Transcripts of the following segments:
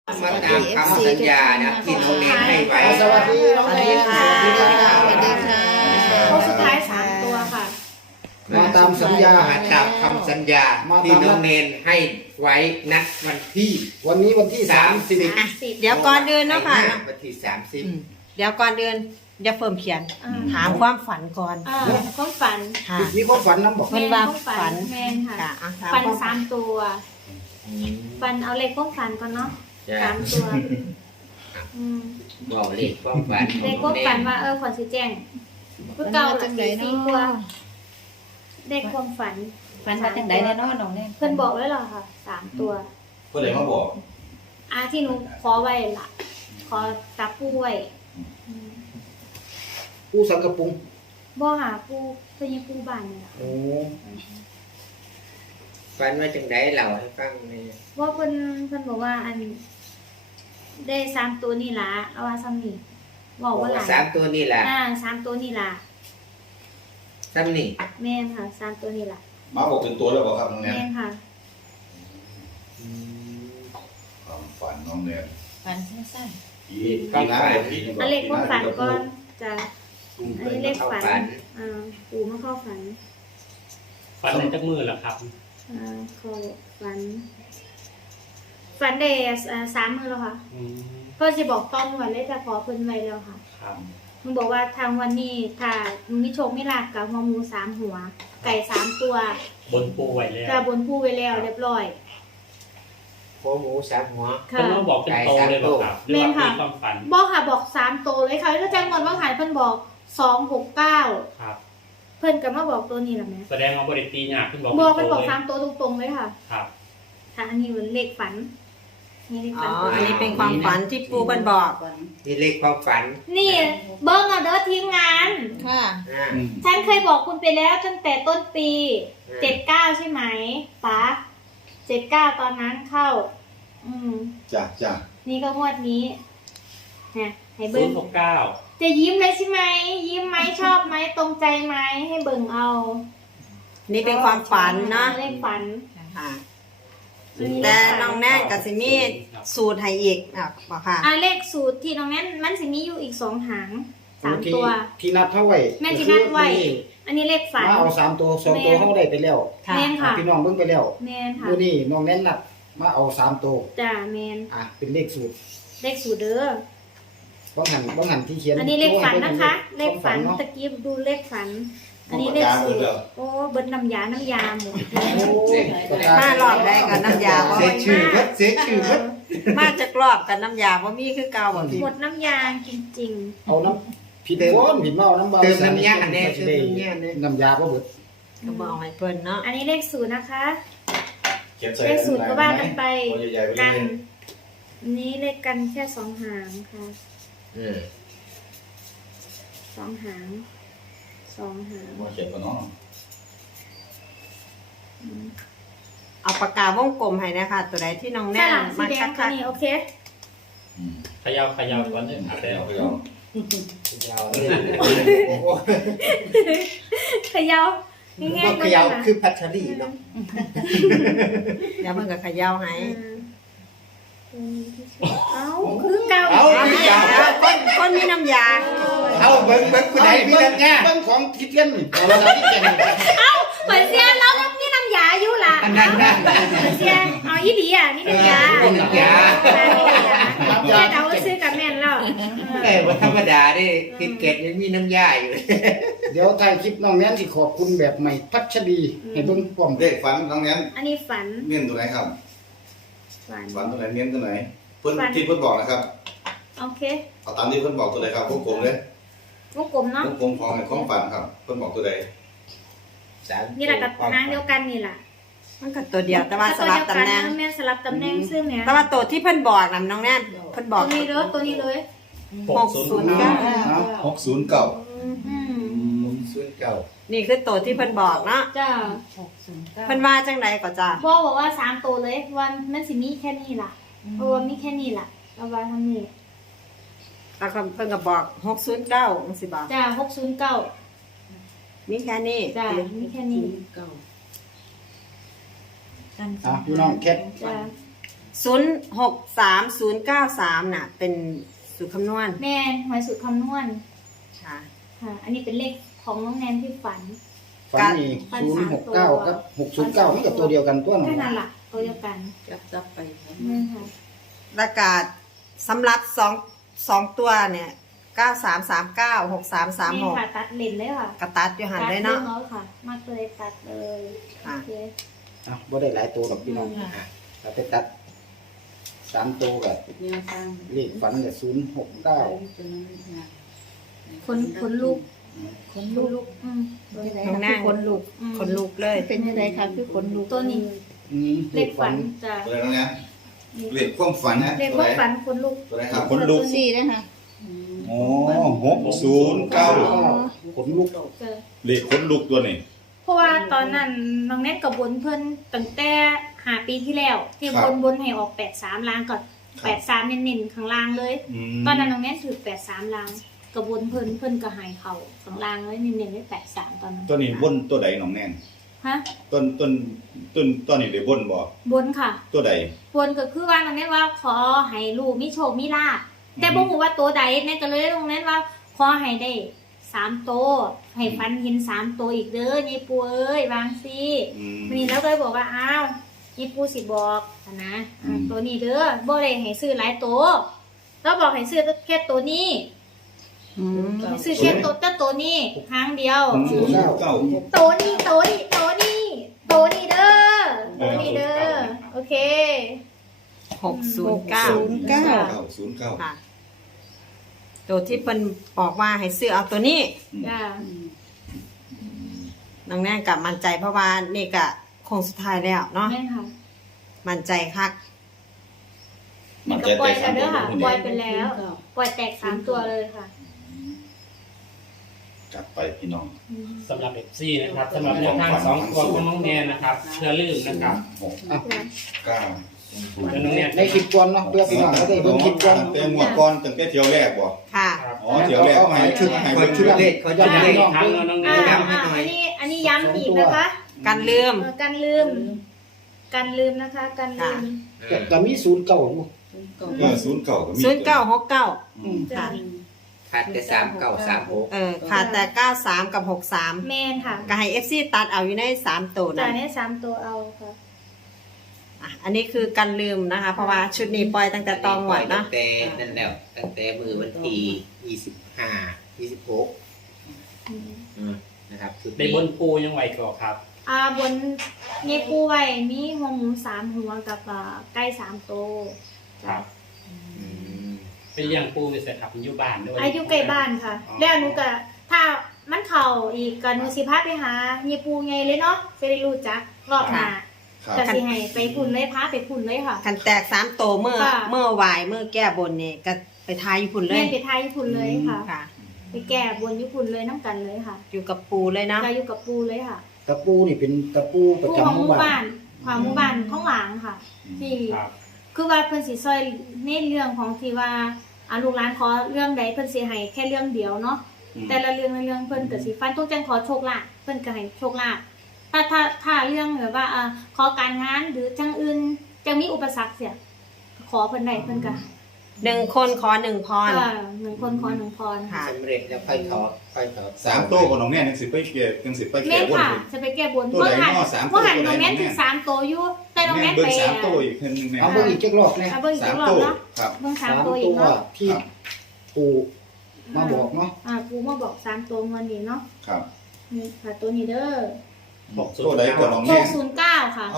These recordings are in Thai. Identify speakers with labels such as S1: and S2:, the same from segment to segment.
S1: มาตามคำสัญญานะที่น้องเนนให้ไว้
S2: สวัสดีน้องเนนค่ะสวัสดีค่ะ
S3: สวัสดีค่ะโค้งสุดท้าย3 ตัวค่ะ
S2: มาตามสัญญา
S1: มาตามคำสัญญาที่น้องเนนให้ไว้นัดวันที่
S2: วันนี้วันที่30
S3: เดี๋ยวก่อนเดินเนาะค่ะ
S1: วันที่30
S3: เดี๋ยวก่อนเดินอย่าเฟิ่มเขียน ถามความฝันก่อน
S4: ความฝัน
S3: ค่ะ
S2: มีความฝันน้ำบอก
S3: เพิ่นว่าฝัน
S4: แมนค่ะ
S3: ค่ะถาม
S4: ฝัน
S3: ความฝัน
S4: 3 ตัวฝันเอาเลขความฝันก่อนเนาะ
S1: จ้ะ
S4: 3 ตัว
S1: บอกเลขความฝัน
S4: เลขความฝันว่าขอสิแจ้งเพื่อเก่าหลัก4 ตัวเลขความฝัน
S3: ฝันว่าจังได๋เนาะน้องแน่
S4: เพิ่นบอกไว้แล้วค่ะ3 ตัว
S5: เพื่อนเลยมาบอก
S4: ที่หนูขอไว้ล่ะ ขอจับปูไว้
S2: ปูสังกะปุง
S4: บ่หาปูเพิ่นยังปูบ้านนี่ล่ะ
S2: โอ้
S1: ฝันว่าจังไดเล่าให้ฟังเลย
S4: ว่าเพิ่นบอกว่าได้3 ตัวนี่ล่ะเอาว่าซ้ำนี่บอกว่าหลาย
S1: 3 ตัวนี่แหละ
S4: 3 ตัวนี่ล่ะ
S1: ซ้ำนี่
S4: แม่นค่ะ3 ตัวนี่ล่ะ
S5: มาบอกเป็นตัวแล้วบอกครับน้องแน
S4: แม่
S5: น
S4: นค่ะ
S5: ความฝันน้องแนน
S3: ฝันสั้น
S5: ผีน้าผี
S4: อันเลขความฝันก่อนจะอันนี้เลขฝัน
S1: ฝัน
S4: ปู่มาเข้าฝัน
S6: ฝันในจักมือเหรอครับ
S4: ขอฝัน ฝันได้3 มื้อแล้วค่ะ
S6: อืม
S4: เพิ่นสิบอกต้องวันเลยจะขอเพิ่นไว้แล้วค่ะ
S6: ครับ
S4: มันบอกว่าทางวันนี้ถ้ามีโชคมีลาภกับหัวหมู3 หัว ไก่3 ตัว
S6: บนปูไว้แล้ว
S4: จะบนผู้ไว้แล้วเรียบร้อย
S1: โค้งหมู3 หัว
S4: ค่ะ
S6: เพิ่นมาบอกเป็นโตเลยบอกครับหรือว่ามีความฝัน
S4: บอกค่ะบอก3 ตัวเลยค่ะแล้วจังหวัดว่าหายเพิ่นบอก269
S6: ครับ
S4: เพิ่นก็มาบอกตัวนี้ล่ะแม่
S6: แสดงว่าบริตีหยาเพิ่นบอก
S4: บอก
S6: เป็
S4: เพิ่น
S6: น
S4: บ
S6: โต
S4: อก
S6: เลย
S4: 3 ตัวตรงๆเลยค่ะ
S6: ครับ
S4: ค่ะอันนี้เป็นเลขฝันนี่เลข
S3: อ๋
S4: ฝั
S3: อน อันนี้เป็นความฝันที่ปูเพิ่นบอก
S1: นี่เลขความฝัน
S4: นี่เบิ้งเอาเด้อทีมงาน
S3: ค่ะ
S1: อ่า
S4: ฉันเคยบอกคุณไปแล้วตั้งแต่ต้นปี79ใช่ไหมป๊า79ตอนนั้นเข้า
S5: จ้ะ
S4: นี่ก็งวดนี้นะให้เบิ้ง
S6: 069
S4: จะยิ้มเลยใช่ไหมยิ้มไหมชอบไหมตรงใจไหมให้เบิ่งเอา
S3: นี่เป็นความฝันเนาะ
S4: เลขฝัน
S3: ค่ะแต่น้องแน่กับสิมีสูตรให้อีกบอกค่ะ
S4: เลขสูตรที่น้องแม่นมันสิมีอยู่อีก2 หาง3 ตัว
S2: ที่นัดเท่าไหร่
S4: แม่ที่นัดไว้ อันนี้เลขฝัน
S2: มาเอา3 ตัว2 ตัวเข้าได้ไปแล้ว
S4: แม่นค่ะ
S2: พี่น้องเบิ่งไปแล้ว
S4: แม่นค่ะ
S2: มื้อนี้น้องแนนนัดมาเอา3 ตัว
S4: จ้าแม่น
S2: เป็นเลขสูตร
S4: เลขสูตรเด้อ
S2: ต้องหันที่เขียน
S4: อันนี้เลขฝันนะคะ เลขฝัน
S2: เนาะ
S4: ตะกี้ดูเลขฝัน อันนี้เลขสูตรโอ้เบิดน้ำยาหมด
S3: มารอบได้กับน้ำยาบ่
S1: เสียชื่อเบิดเสียชื่อเบิด
S3: มาจากรอบกับน้ำยาบ่มีคือเก่าบ่พี่
S4: หมดน้ำยาจริง
S2: เอาน้ำผิดคนผิดเมาน้ำเบา
S1: เติมน้ำยาแน่เติมน้ำยาแน่
S2: น้ำยาบ่เบิด
S3: ก็บอกให้เพิ่นเนาะ
S4: ๆ อันนี้เลขสูตรนะคะ
S5: เขียนใส่
S4: เลขสูตรก็ว่ากันไป
S5: ตัวใหญ่ๆไป
S4: กั
S5: เล
S4: น
S5: ย
S4: อันนี้เลขกันแค่2 หางค่ะ 2 หาง2 หาง
S5: มาเขียนก่อนเนาะ
S3: เอาปากกาวงกลมให้นะคะตัวใดที่น้อง
S4: ใช่
S3: แน่
S4: หลังสี
S3: มา
S4: แด
S3: คั
S4: งตัว
S3: ก
S4: นี้โอเค
S6: เขย่าก่อนเด้อครับ
S5: แต่
S6: แล้ว
S5: เอาไปเอา
S1: ยาวเลยโอ้โห
S4: เขย่าง่าย
S1: ก็
S4: ๆ
S1: เขยาวคือพัชรีเนาะ
S3: ๆแล้วเพิ่นก็เขย่าให้
S4: เอ้าคือเก่า
S1: เอา
S4: อีก
S1: คือเก่า
S3: คนมีน้ำยา
S1: เอาเบิ้งคุณไหนมีน้ำยา
S2: เบิ่งของที่เขียนเอาละที่เขียน
S4: เหมือนเสียแล้วนี่น้ำยาอยู่ล่ะ
S1: อันนั้นนะ
S4: เสียเอาอีหลีนี่น้ำยา
S1: เป็นน้ำยา
S4: แค่เอาซื้อกับแม่นแล้ว
S1: แต่ว่าธรรมดาดิติดเกตยังมีน้ำยาอยู่
S2: เดี๋ยวถ่ายคลิปน้องแนนสิขอบคุณแบบใหม่พัชรีให้เบิ่งพร้อม
S5: เลขฝันน้องแนน
S4: อันนี้ฝัน
S5: เน้นตัวไหนครับ
S4: ฝัน
S5: ฝันตัวไหนเน้นตัวไหนเพิ่นที่เพิ่นบอกนะครับ
S4: โอเค
S5: เอาตามที่เพิ่นบอกตัวไหนครับพวกกลมเลยว
S4: งกลมเนาะ
S5: พวกกลมของในความฝันครับเพิ่นบอกตัวใด
S4: นี่แหละกับนางเดียวกันนี่แหละ
S3: มันก็ตัวเดียวแต่ว่าสลับตำแหน่ง
S4: แม่สลับตำแหน่งซึ่งเนี่ย
S3: แต่ว่าตัวที่เพิ่นบอกน่ะน้องแน่เพิ่นบ
S4: ตั
S3: อ
S4: ว
S3: ก
S4: นี้เลยตัวนี้เลย
S3: 609
S5: 609
S1: ส่วนเก่า
S3: นี่คือตัวที่เพิ่นบอกเนาะ
S4: จ้า
S3: เพิ่นว่าจังไดก็จ้า
S4: พ่อบอกว่า3 ตัวเลยวันมันสิมีแค่นี้ล่ะมีแค่นี้ล่ะเอาไว้ทำนี่
S3: แล้วก็เพิ่นก็บอก609จังซี่บ่
S4: จ้า609
S3: มีแค่นี้
S4: จ้ามีแค่นี้
S2: พี่น้องแคป
S4: จ้า
S3: 063093น่ะ เป็นสูตรคำนวณ
S4: แม่นหวยสูตรคำนวณ
S3: ค่ะ
S4: ค่ะ อันนี้เป็นเลขของน้องแนนที่ฝัน
S2: ฝันนี่069กับ609นี่กับตัวเดียวกันตัวน้อง
S4: แค่
S2: แน
S4: นั้น
S2: น
S4: ล่ะตัวเดียวกัน
S7: จับไป
S4: นี่ค่ะ
S3: ประกาศสำหรับ2ตัวเนี่ย9339
S4: นี่ค่ะ
S3: 6336
S4: ตัดเลนเลยค่ะ
S3: กระตัดอยู่หันเลยเนาะ
S4: ตัดค่ะ มากเลยตัดเลย
S3: ค่ะ
S4: โอเค
S2: อ่ะบ่ได้หลายตัวหรอกพี่น้องถ้าไปตัด3ตัวก็
S7: เนี่ยฟัง
S2: เลขฝันก็069
S4: คนลุกคนลุก
S3: น้องนาง
S7: คนลุก
S3: คนลุกเลย
S7: เป็นยังไงครับคือคนลุก
S4: ตัวนี้ เลขฝันจะ
S5: ตัวใดน้องแนนเลขความฝันนะ
S4: เลข
S5: ตัว
S4: ว่า
S5: ใด
S4: ฝันคนลุก
S5: ตัวใดครับ
S7: คนลุกสี่นะคะ
S8: อ๋อ609
S2: ขนลุก
S4: เจอ
S8: เลขขนลุกตัวนี้
S4: เพราะว่าตอนนั้นน้องแนนกับบนเพิ่นตั้งแต่5 ปีที่แล้วที่บนให้ออก83ล้านก่อน83เน้นๆข้างล่างเลย ตอนนั้นน้องแนนถือ83ล้านกับบนเพิ่นก็ให้เขาข้างล่างเลยเน้นๆไว้83ตอนนั้น
S8: ตัวนี้บนตัวใดน้องแน่น
S4: ฮะ
S8: ต้นตอนนี้ได้บนบ่
S4: บนค่ะ
S8: ตัวใด
S4: บนก็คือว่าน้องแนนว่าขอให้ลูกมีโชคมีลาภแต่บ่ฮู้ว่าตัวใดแม่ก็เลยน้องแนนว่าขอให้ได้3ตัวให้ฟันเห็น3ตัวอีกเด้อยายปูเอ้ยวางสิ วันนี้เราก็เลยบอกว่าอ้าวยี่ปูสิบอกนะตัวนี้เด้อบ่ได้ให้ซื้อหลายตัวเราบอกให้ซื้อแค่ตัวนี้ให้ซื้อแค่ตัวนี้ครั้งเดียว
S2: 069
S4: ตัวนี้เด้อตัวนี้เด้อโอเค
S3: 609
S5: 909
S3: ค่ะ ตัวที่เพิ่นบอกว่าให้ซื้อเอาตัวนี้
S4: จ้า
S3: น้องแน่กับมั่นใจเพราะว่านี่ก็คงสุดท้ายแล้วเนาะ
S4: แม่ค่ะ
S3: มั่นใจคัก
S4: นี่ก็ปล่อยแล้วเด้อค่ะปล่อยไปแล้ว ปล่อยแตก3ตัวเลยค่ะ
S8: จัดไปพี่น้อง
S6: สำหรับเอฟซีนะครับสำหรับแนวทาง2ตัวของน้องแนนนะครับเชื่อลืมนะครับ
S5: 9
S6: แล้วน้องแนน
S2: ในคลิปก่อนเนาะเพื่อพี่น้องเขาได้เบิ่งคลิปก่อน
S8: ตั้งแต่หมวดก่อนตั้งแต่เที่ยวแรกบ่
S3: ค่ะ
S8: อ๋อเที่ยวแรกให้ชุดให้
S1: ค
S8: เบิ่
S1: น
S8: ง
S1: ชุ
S8: ชุ
S1: ด
S8: ด
S1: เลขเขาจะเลข
S6: ครั้งแล้วน้องแนน
S1: ย้ำให้หน่อย
S4: อันนี้ย้ำอีกนะคะ
S3: กันลืม
S4: กันลืมนะคะกันลืม
S2: ก็มี0 9อยู่
S8: 09ก็มี
S3: 0969
S4: จ้า
S1: ขาดแต่3936
S3: ขาดแต่93กับ63
S4: แม่นค่ะ
S3: ก็ให้ FC ตัดเอาอยู่ใน3ตัว
S4: จ่า
S3: นะ
S4: เนี่ย3ตัวเอาค่ะ
S3: อันนี้คือกันลืมนะคะ เพราะว่าชุดนี้ปล่อยตั้งแต่ตอนหมดนะ
S1: ตั้งแต่นั่นแล้วตั้งแต่มือวันที่25 26นะครับชุด
S6: ได้
S1: นี้
S6: บนปูยังไหวก่อครับ
S4: บนเนปูไว้มีหัวหมู3หัวกับไก่3ตัว
S6: ครับ
S1: อืม
S6: เป็นเลี้ยงปูไปเสร็จครับอยู่บ้านด้วย
S4: อายุใกล้บ้านค่ะ แล้วหนูก็ถ้ามันเข่าอีกก็หนูสิพาไปหาเนปูไงเลยเนาะจะได้รู้จักรอบหน้า
S5: ครับ
S4: ก็สิให้ไปพุ่นเลยพาไปพุ่นเลยค่ะ
S3: กันแตก3ตัวเมื่อ
S4: ค่ะ
S3: วายเมื่อแก้บนเนี่ยก็ไปทายญี่ปุ่นเล
S4: แม่
S3: ย
S4: ไปไทยพุ่นเลยค่ะ
S3: ค่ะ
S4: ไปแก้บนญี่ปุ่นเลยน้ำกันเลยค่ะ
S3: อยู่กับปูเลยเนาะ
S4: ก็อยู่กับปูเลยค่ะ
S2: ตะปูนี่เป็นตะปูประ
S4: ปู
S2: จำ
S4: ของ
S2: ห
S4: ห
S2: มู่
S4: มู่
S2: บ้า
S4: บ้าน นของหมู่บ้านข้างหลังค่ะ ที่
S6: ครับ
S4: คือว่าเพิ่นสิซอยในเรื่องของที่ว่าลูกหลานขอเรื่องใดเพิ่นสิให้แค่เรื่องเดียวเนาะแต่ละเรื่องเพิ่นก็สิฟันทุกจังขอโชคลาภเพิ่นก็ให้โชคลาภถ้าเรื่องแบบว่าขอการงานหรือจังอื่นจังมีอุปสรรคเสียขอเพิ่นได้เพิ่นก็ให้
S3: 1 คนขอ1พร
S4: 1 คนขอ1พร
S3: ค่ะ
S1: สำเร็จแล้วค่อยถอด
S8: 3ตัวของน้องแน่นยังสิไปเก็บยังสิไป
S4: แม่
S8: แก้บน
S4: ค่ะ
S8: อีก
S4: จะไปแก้บน
S8: ตัวไหนเนาะ3
S4: เพราะหัน
S8: ตัว
S4: น้องแม่น
S8: ไหน
S4: ถึง3ตัวอยู่แต่น้อง
S8: แม่
S4: แม่น
S8: เบิ่
S4: ไป
S8: ง3ตัวอีกคนนึงแม่
S2: เอาเบิ่งอีกจักรอบนะ
S4: เอาเบิ่งอีก
S8: 3
S4: รอบ
S8: ตัว
S4: เนาะ
S8: ครับ
S4: เบิ่ง
S2: 3
S4: 3ตัวอี
S2: ตั
S4: ก
S2: ว
S4: เนาะ
S2: ที่ปู่มาบอกเนาะ
S4: ปูมาบอก3ตัววันนี้เนาะ
S8: ครับ
S4: นี่ค่ะตัวนี้เด้อ
S8: ตัวใดก็น้องแน่น
S4: 609ค่ะ
S8: เอ้า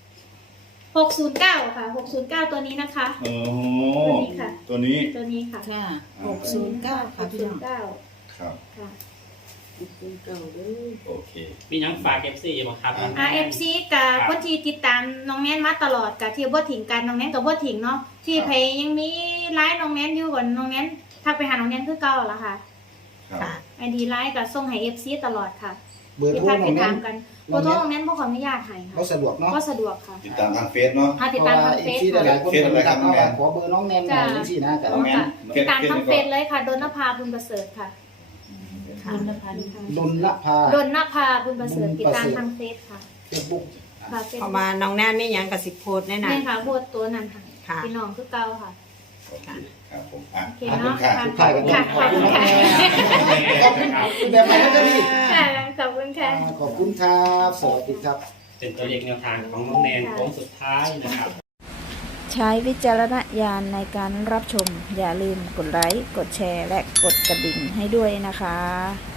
S4: 609ค่ะ609ตัวนี้นะคะ
S8: โอ้
S4: ตัวนี้ค่ะ
S8: ตัวนี้
S4: ตัวนี้ค่ะ
S7: ค่ะ609ค่ะพี่น้อง
S4: 609
S8: ครับ
S4: ค่ะ
S7: 609เด้อ
S8: โอเค
S6: มียังฝากเอฟซีบ่ครับ
S4: RFC กับคนที่ติดตามน้องแนนมาตลอดกับที่บ่ถิงกันน้องแนนกับบ่ถิงเนาะที่เพยยังมีไลน์น้องแนนอยู่ก่อนน้องแนนทักไปหาน้องแนนคือเก่าละค่ะ
S8: ครับ
S3: ค่ะ
S4: ID ไลน์กับส่งให้ FC ตลอดค่ะ
S2: เบอร์
S4: ที่
S2: โทร
S4: ทัก
S2: น้
S4: ไป
S2: องแม่
S4: ถาน มกันเบอร์โทรน้องแนนบ่ขออนุญาตให้ค่ะ
S2: เขาสะดวกเนาะ
S4: ก็สะดวกค่ะ
S5: ติดตามทางเฟซเนาะ
S4: ติด
S2: เพ
S4: ตาม
S2: ราะว่า
S4: ทางเฟซ
S2: ที่ห
S4: ค่ะ
S2: ลายๆคนเป็นแบบว่าขอเบอร์น้องแนนหน่อยจังซี่นะแต่
S5: น้องแม่น
S4: ติดตามทางเฟซเลยค่ะดนภาบุญประเสริฐค่ะ
S7: คุณนภันธ์
S2: ดนละพา
S4: ดนภาบุญประเสริฐติดตามทางเฟซค่ะ
S2: Facebook
S4: ค่ะเป็น
S3: เพราะว่าน้องแนนมีหยังกับสิโพดแน่นอ
S4: แม่
S3: น
S4: ค่ะโบดตัวนั้นค่ะ
S3: ค่ะ
S4: พี่น้องคือเก่าค่ะ
S5: โอเคครับผมอ่ะ
S4: โอเค
S5: ขอบคุ
S4: เนาะ
S5: ณค่ะ
S4: ค่ะ
S2: สุดท้ายก็
S4: ค่ะ
S2: ขอบคุณ
S4: ค่ะ
S2: แบบไหนก็ดี
S4: ค่ะขอบคุณค่ะ
S2: ขอบคุณครับสวัสดีครับ
S6: เป็นตัวเลขแนวทางของน้องแนนโค้งสุดท้ายนะครับ
S7: ใช้วิจารณญาณในการรับชม อย่าลืมกดไลค์ กดแชร์ และกดกระดิ่งให้ด้วยนะคะ